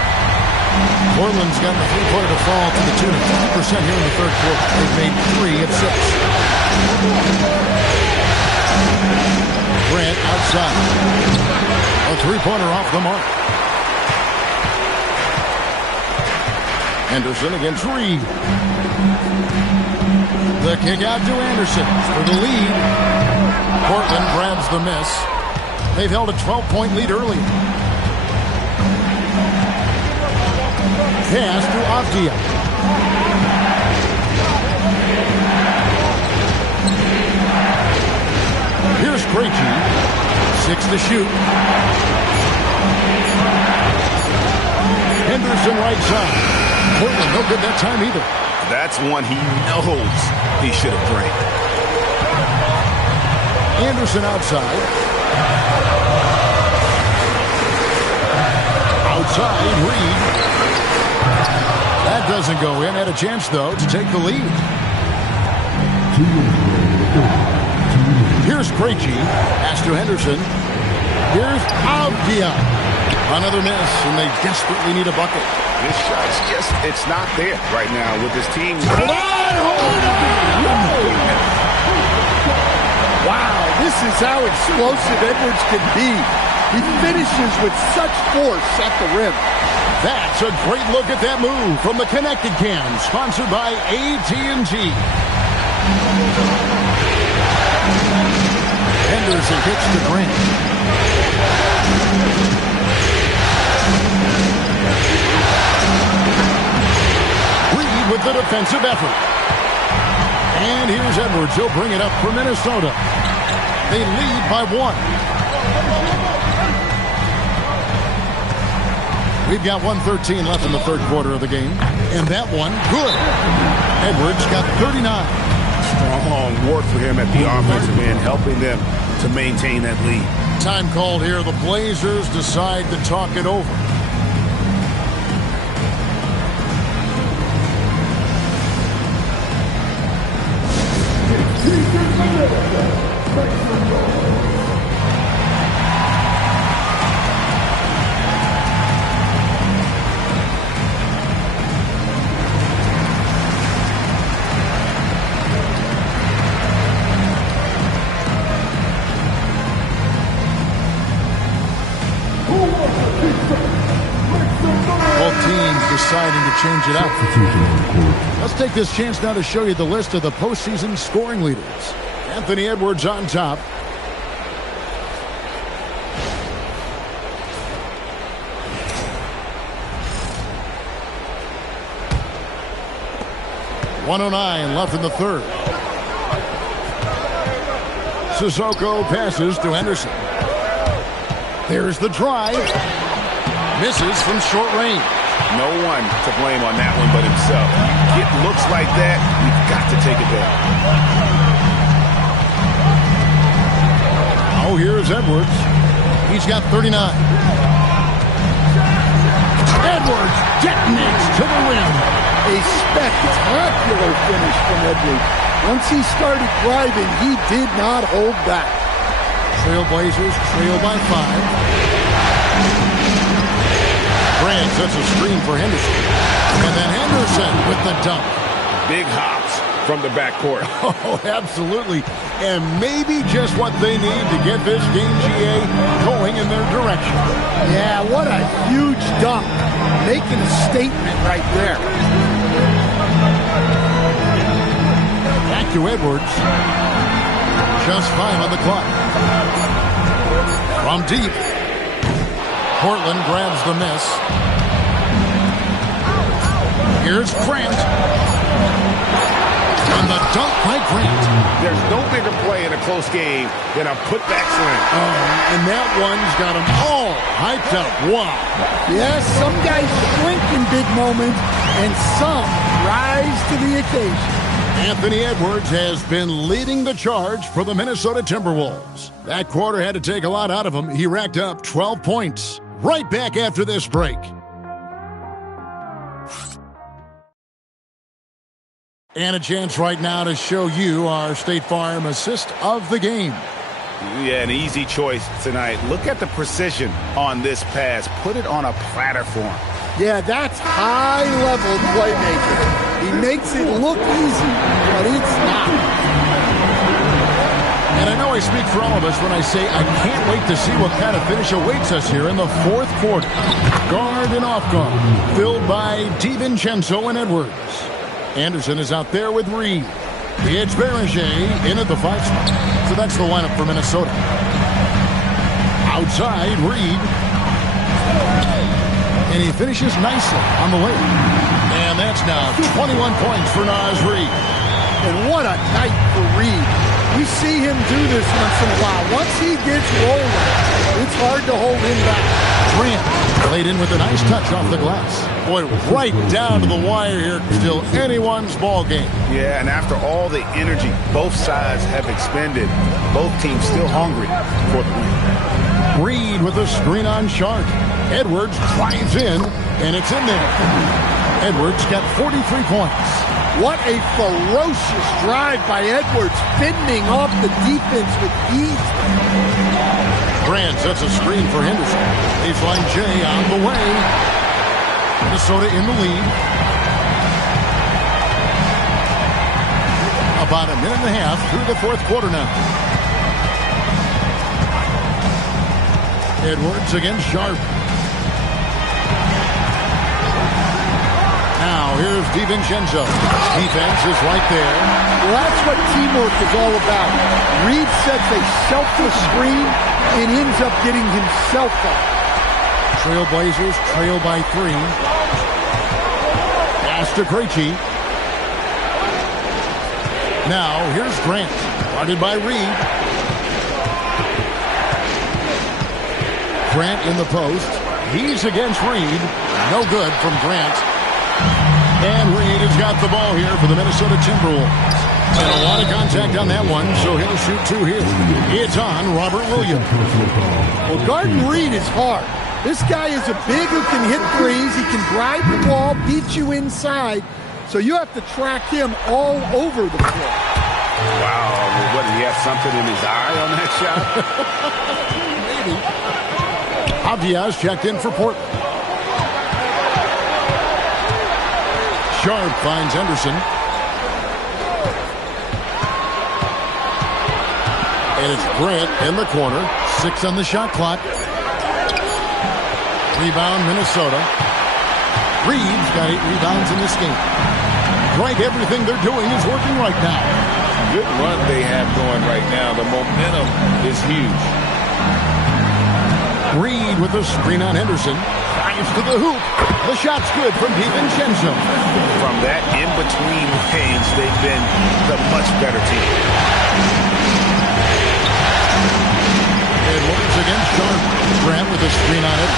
Portland's got the three-pointer to fall to the tune of 50% here in the third quarter. They've made 3 of 6. Grant outside. A three-pointer off the mark. Anderson against Reed. The kick out to Anderson for the lead. Portland grabs the miss. They've held a 12-point lead early. Pass to Avdia. Here's Krejci. 6 to shoot. Henderson right side. Portland no good that time either. That's one he knows he should have drained. Anderson outside. Outside, Reed. That doesn't go in. Had a chance, though, to take the lead. Here's Krejci. Pass to Henderson. Here's Avdia. Another miss, and they desperately need a bucket. This shot's just, it's not there right now with this team. Wow, this is how explosive Edwards can be. He finishes with such force at the rim. That's a great look at that move from the Connected Cam, sponsored by AT&T. Henderson hits the Grant. Reed with the defensive effort. And here's Edwards. He'll bring it up for Minnesota. They lead by 1. We've got 1:13 left in the third quarter of the game. And that one, good. Edwards got 39. Strong work for him at the offensive end, helping them to maintain that lead. Time called here. The Blazers decide to talk it over. Deciding to change it up. Let's take this chance now to show you the list of the postseason scoring leaders. Anthony Edwards on top. .109 left in the third. Sissoko passes to Henderson. There's the drive. Misses from short range. No one to blame on that one but himself. It looks like that. We've got to take it down. Oh, here's Edwards. He's got 39. Edwards detonates to the rim. A spectacular finish from Edwards. Once he started driving, he did not hold back. Trailblazers trail by 5. Grant sets a screen for Henderson. And then Henderson with the dunk. Big hops from the backcourt. Oh, absolutely. And maybe just what they need to get this game, GA, going in their direction. Yeah, what a huge dunk. Making a statement right there. Back to Edwards. Just 5 on the clock. From deep. Portland grabs the miss. Here's Grant. And the dunk by Grant. There's no bigger play in a close game than a putback slam. And that one's got them all hyped up. Wow. Yes, some guys shrink in big moments, and some rise to the occasion. Anthony Edwards has been leading the charge for the Minnesota Timberwolves. That quarter had to take a lot out of him. He racked up 12 points. Right back after this break. And a chance right now to show you our State Farm assist of the game. Yeah, an easy choice tonight. Look at the precision on this pass. Put it on a platter for him. Yeah, that's high-level playmaking. He makes it look easy, but it's not. And I know I speak for all of us when I say I can't wait to see what kind of finish awaits us here in the fourth quarter. Guard and off guard, filled by DiVincenzo and Edwards. Anderson is out there with Reed. It's Berger in at the 5 spot. So that's the lineup for Minnesota. Outside, Reed. And he finishes nicely on the layup. And that's now 21 points for Naz Reed. And what a night for Reed. We see him do this once in a while. Once he gets rolling, it's hard to hold him back. Grant played in with a nice touch off the glass. Boy, right down to the wire here. Still anyone's ball game. Yeah, and after all the energy both sides have expended, both teams still hungry for the win. Reed with a screen on Sharp. Edwards drives in, and it's in there. Edwards got 43 points. What a ferocious drive by Edwards, fending off the defense with ease. Grant sets a screen for Henderson. Baseline J on the way. Minnesota in the lead. About a minute and a half through the fourth quarter now. Edwards against Sharp. Now here's DiVincenzo. Defense is right there. Well, that's what teamwork is all about. Reed sets a selfless screen and ends up getting himself up. Trailblazers trail by 3. Pass to Krejci. Now here's Grant. Guarded by Reed. Grant in the post. He's against Reed. No good from Grant. And Reed has got the ball here for the Minnesota Timberwolves. And a lot of contact on that one, so he'll shoot 2 here. It's on Robert Williams. Well, guarding Reed is hard. This guy is a big who can hit threes. He can drive the ball, beat you inside. So you have to track him all over the floor. Wow. What, did he have something in his eye on that shot? Maybe. Avdia's checked in for Portland. Sharp finds Henderson. And it's Grant in the corner. 6 on the shot clock. Rebound, Minnesota. Reed's got 8 rebounds in this game. Right, everything they're doing is working right now. Good run they have going right now. The momentum is huge. Reed with a screen on Henderson. Drives to the hoop. The shot's good from DiVincenzo. From that in-between range, they've been the much better team. Edwards against Sharp. Grant with a screen on it.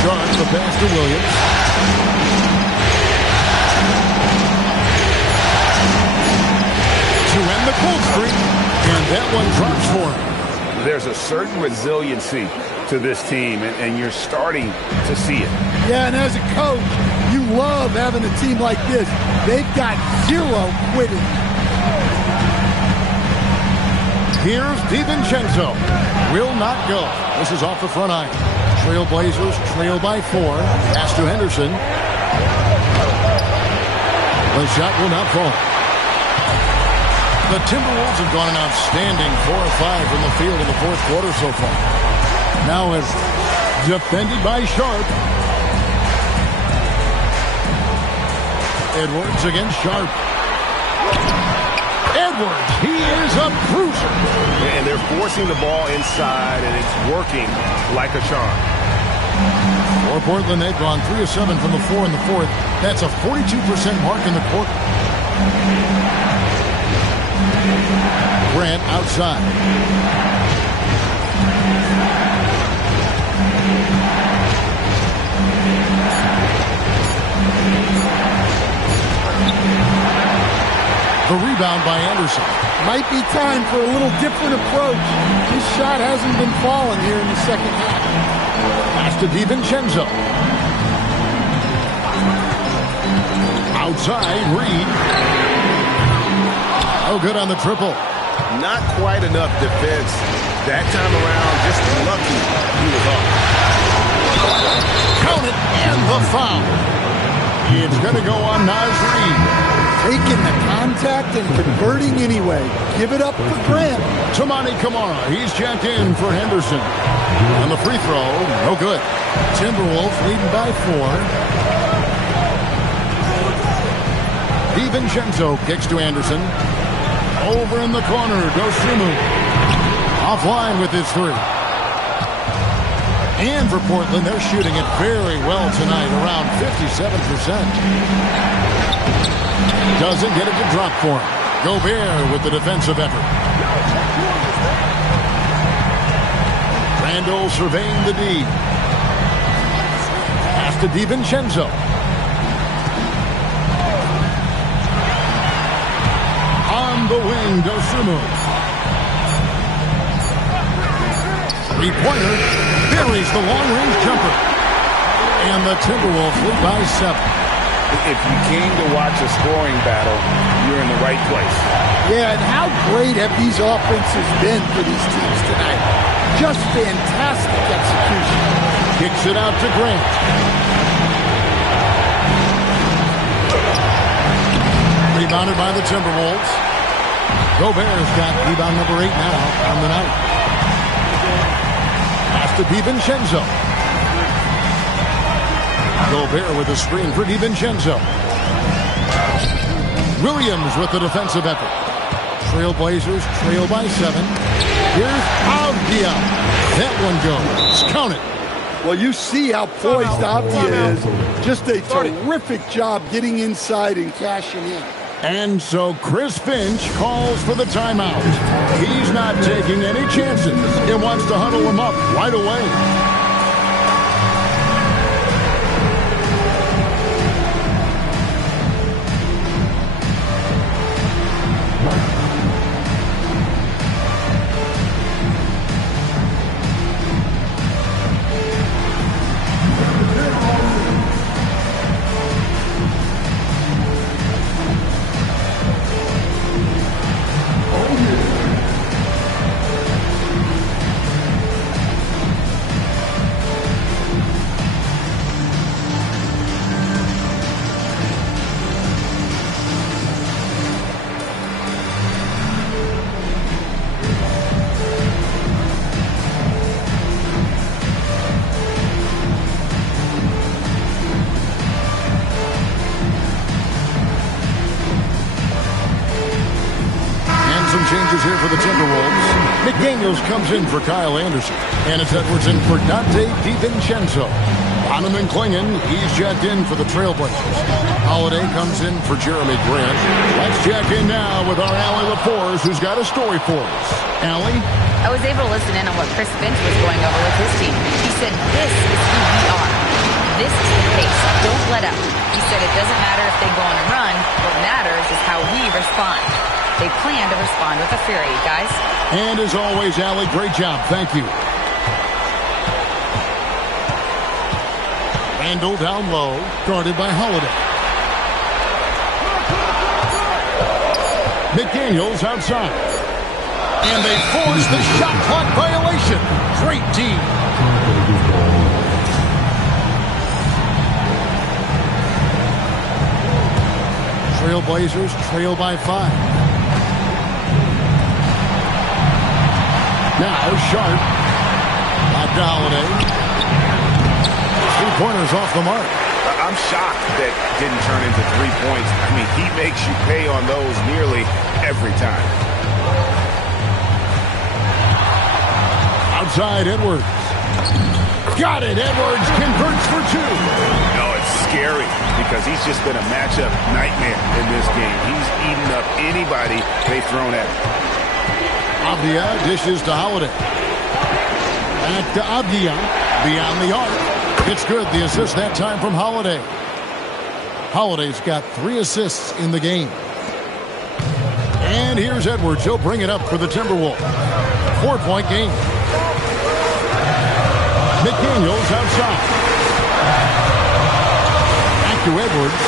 Sharp the pass to Williams. To end the cold streak. And that one drops for him. There's a certain resiliency to this team, and you're starting to see it. Yeah, and as a coach, you love having a team like this. They've got 0 quitting. Here's DiVincenzo. Will not go. This is off the front iron. Trailblazers trail by 4. Pass to Henderson. The shot will not fall. The Timberwolves have gone an outstanding 4 of 5 from the field in the fourth quarter so far. Now is defended by Sharp. Edwards against Sharp. Edwards, he is a bruiser. And they're forcing the ball inside, and it's working like a charm. For Portland, they've gone 3 of 7 from the 4 in the fourth. That's a 42% mark in the quarter. Grant outside. The rebound by Anderson. Might be time for a little different approach. His shot hasn't been falling here in the second half. Pass to DiVincenzo. Outside, Reed. Oh, good on the triple. Not quite enough defense that time around. Just lucky he was off. Count it, and the foul. It's going to go on Naz Reed. Taking the contact and converting anyway. Give it up for Grant. Toumani Camara, he's checked in for Henderson. On the free throw, no good. Timberwolves leading by 4. DiVincenzo kicks to Anderson. Over in the corner, Dosunmu. Offline with his 3. And for Portland, they're shooting it very well tonight, around 57%. Doesn't get it to drop for him. Gobert with the defensive effort. Randall surveying the D. Pass to DiVincenzo. On the wing, Dosunmu. Three-pointer. Buries the long-range jumper. And the Timberwolves lead by 7. If you came to watch a scoring battle, you're in the right place. Yeah, and how great have these offenses been for these teams tonight? Just fantastic execution. Kicks it out to Grant. Rebounded by the Timberwolves. Gobert's got rebound number 8 now on the night. Pass to DiVincenzo. Gobert with a screen for DiVincenzo. Williams with the defensive effort. Trailblazers trail by 7. Here's Avdia. That one goes. Count it. Well, you see how poised Avdia is. Just a terrific job getting inside and cashing in. And so Chris Finch calls for the timeout. He's not taking any chances. He wants to huddle him up right away. Changes here for the Timberwolves. McDaniels comes in for Kyle Anderson. And it's Edwards in for Dante DiVincenzo. Bonham and Klingon, he's checked in for the Trailblazers. Holiday comes in for Jeremy Grant. Let's check in now with our Allie LaForce, who's got a story for us. Allie? I was able to listen in on what Chris Finch was going over with his team. He said, this is who we are. This is the pace. Don't let up. He said it doesn't matter if they go on a run. What matters is how we respond. They plan to respond with a fury, guys. And as always, Allie, great job. Thank you. Randall down low, guarded by Holiday. McDaniels outside. And they force the shot clock violation. Great team. Trailblazers trail by 5. Now Sharp. Back to Holiday. 3-pointers off the mark. I'm shocked that didn't turn into 3 points. I mean, he makes you pay on those nearly every time. Outside Edwards. Got it. Edwards converts for 2. No, it's scary because he's just been a matchup nightmare in this game. He's eaten up anybody they've thrown at him. Avdia dishes to Holiday. Back to Avdia. Beyond the arc. It's good. The assist that time from Holiday. Holiday's got 3 assists in the game. And here's Edwards. He'll bring it up for the Timberwolves. 4-point game. McDaniels outside. Back to Edwards.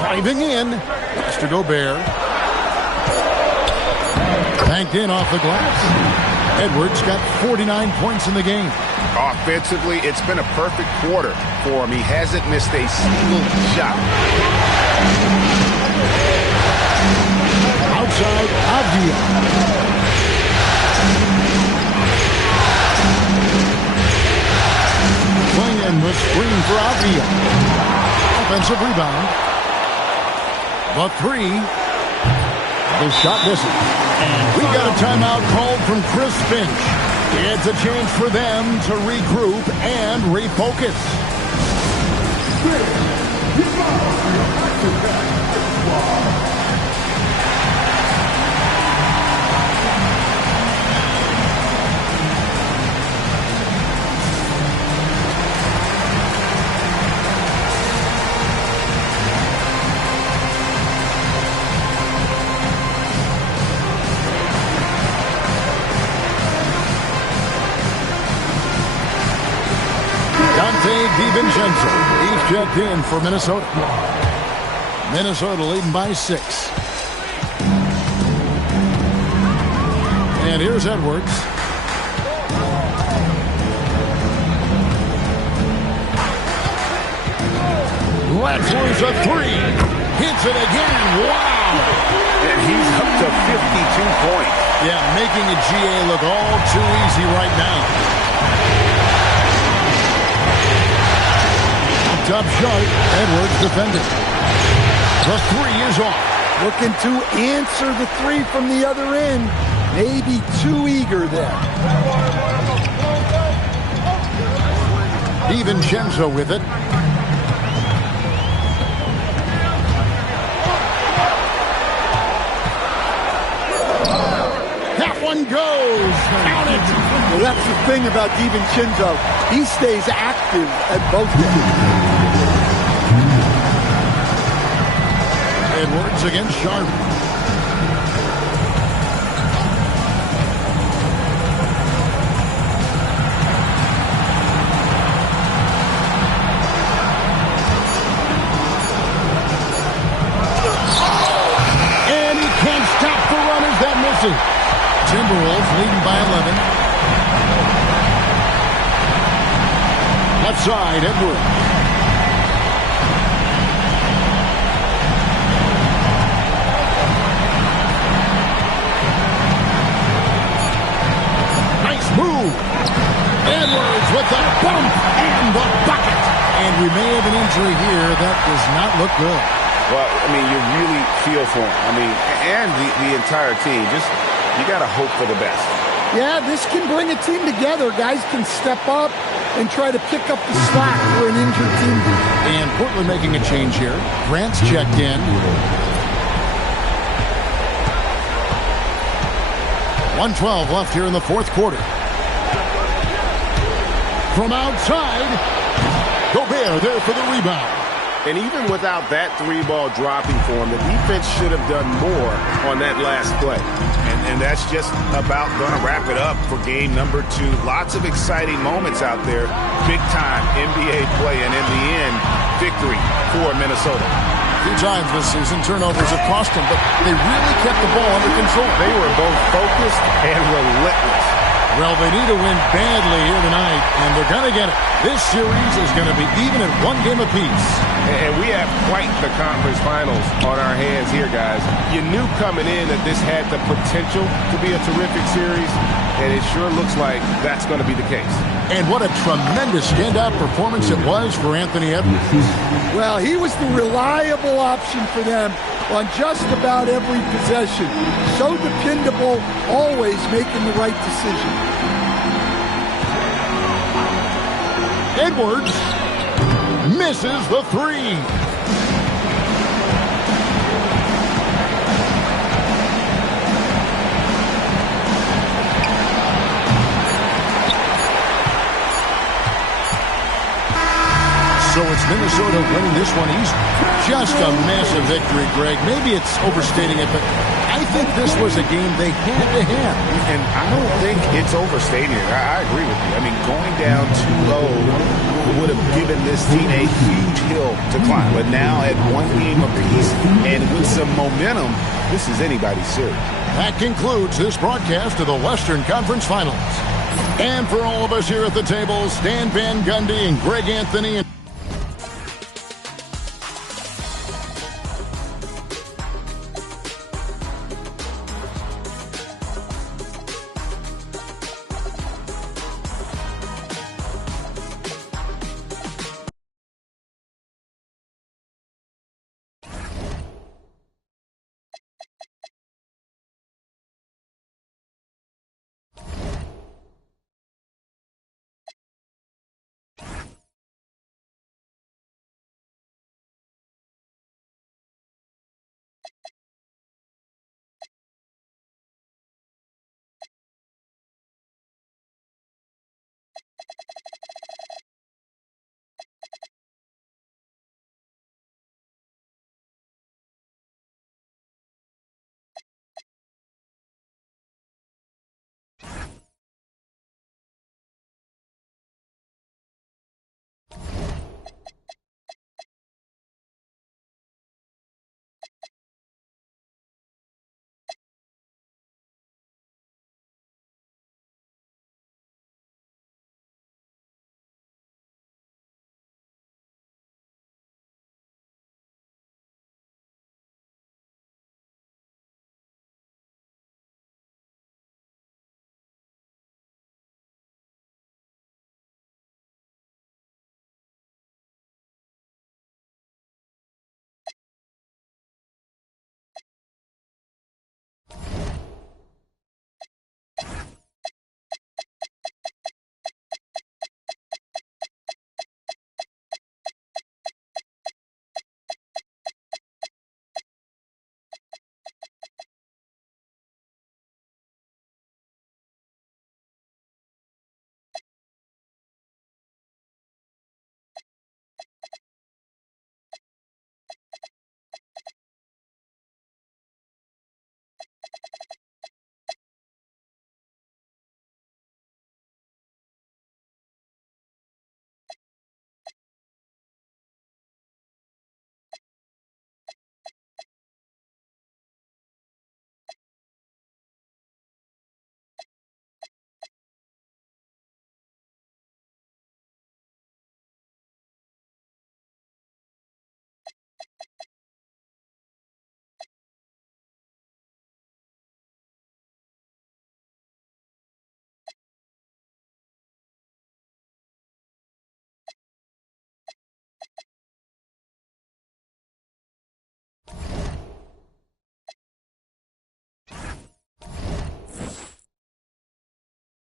Driving in. Pass to Gobert. Banked in off the glass. Edwards got 49 points in the game. Offensively, it's been a perfect quarter for him. He hasn't missed a single shot. Outside, Avdia. Klingon the screen for Avdia. Offensive rebound. The 3. The shot misses. And we got a timeout called from Chris Finch. It's a chance for them to regroup and refocus. Dante DiVincenzo. He's checked in for Minnesota. Minnesota leading by 6. And here's Edwards. Lets loose a 3. Hits it again. Wow. And he's up to 52 points. Yeah, making a GA look all too easy right now. Top shot. Edwards defended. The 3 is off. Looking to answer the 3 from the other end. Maybe too eager there. DiVincenzo with it. That one goes. Count it. Well, that's the thing about DiVincenzo. He stays active at both ends. Edwards against Sharp. And he can't stop the runners. That misses. Timberwolves leading by 11. Left side, Edwards. Nice move. Edwards with the bump and the bucket. And we may have an injury here that does not look good. Well, I mean, you really feel for him. I mean, and the entire team. Just, you got to hope for the best. Yeah, this can bring a team together. Guys can step up and try to pick up the slack for an injured team. And Portland making a change here. Grant's checked in. 1:12 left here in the fourth quarter. From outside, Gobert there for the rebound. And even without that 3-ball dropping for him, the defense should have done more on that last play. And that's just about going to wrap it up for game number 2. Lots of exciting moments out there. Big-time NBA play, and in the end, victory for Minnesota. A few times this season, turnovers have cost them, but they really kept the ball under control. They were both focused and relentless. Well, they need to win badly here tonight, and they're going to get it. This series is going to be even at 1 game apiece. And we have quite the conference finals on our hands here, guys. You knew coming in that this had the potential to be a terrific series, and it sure looks like that's going to be the case. And what a tremendous standout performance it was for Anthony Edwards. Well, he was the reliable option for them on just about every possession. So dependable, always making the right decision. Edwards misses the 3. So it's Minnesota winning this one easy. Just a massive victory, Greg. Maybe it's overstating it, but I think this was a game they had to have. And I don't think it's overstating it. I agree with you. I mean, going down 2-0 would have given this team a huge hill to climb. But now at 1 game apiece and with some momentum, this is anybody's series. That concludes this broadcast of the Western Conference Finals. And for all of us here at the table, Stan Van Gundy and Greg Anthony.